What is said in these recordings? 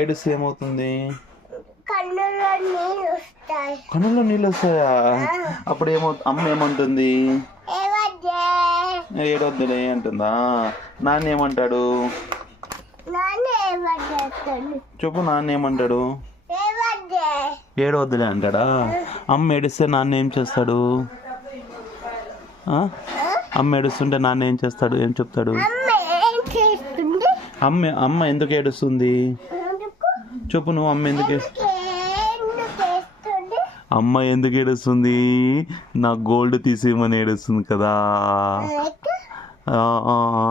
ఏడుస్తే ఏమవుతుంది? కన్నులో నీళ్ళు వస్తాయా? అప్పుడు అమ్మ ఏమంటుంది? ఏడొద్దులే అంటుందా? నాన్న ఏమంటాడు చెప్పు? నాన్న ఏమంటాడు? ఏడవద్దులే అంటాడా? అమ్మ ఏడిస్తే నాన్న ఏం చేస్తాడు? అమ్మ ఏడుస్తుంటే నాన్న ఏం చేస్తాడు? ఏం చెప్తాడు? అమ్మ ఎందుకు ఏడుస్తుంది చెప్పు నువ్వు? అమ్మ ఎందుకు ఏడుస్తుంది? నా గోల్డ్ తీసేయమని ఏడుస్తుంది కదా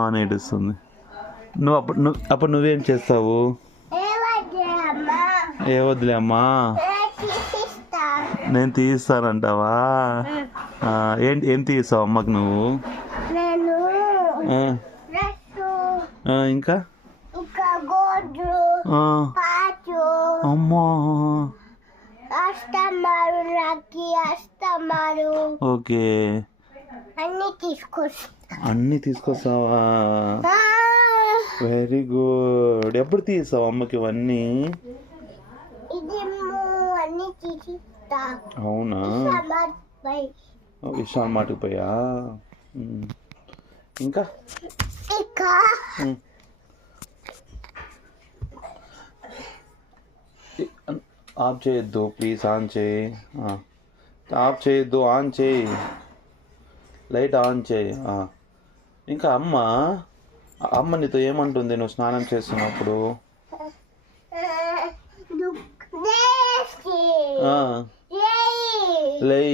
అని ఏడుస్తుంది. అప్పుడు నువ్వేం చేస్తావు? ఏ వద్దులే అమ్మా నేను తీస్తానంటావా? ఏం తీస్తావు అమ్మకి నువ్వు? ఇంకా అమ్మా ఓకే అన్ని తీసుకొస్తావా? Very good. ఎప్పుడు తీస్తావు అమ్మకి ఇవన్నీ? అవునా? విశాల్ మార్ట్కి పోయా? ఇంకా ఆఫ్ చేయొద్దు ప్లీజ్, ఆన్ చేయి. ఆఫ్ చేయొద్దు, ఆన్ చేయి, లైట్ ఆన్ చేయి. ఇంకా అమ్మ నీతో ఏమంటుంది నువ్వు స్నానం చేస్తున్నప్పుడు? లై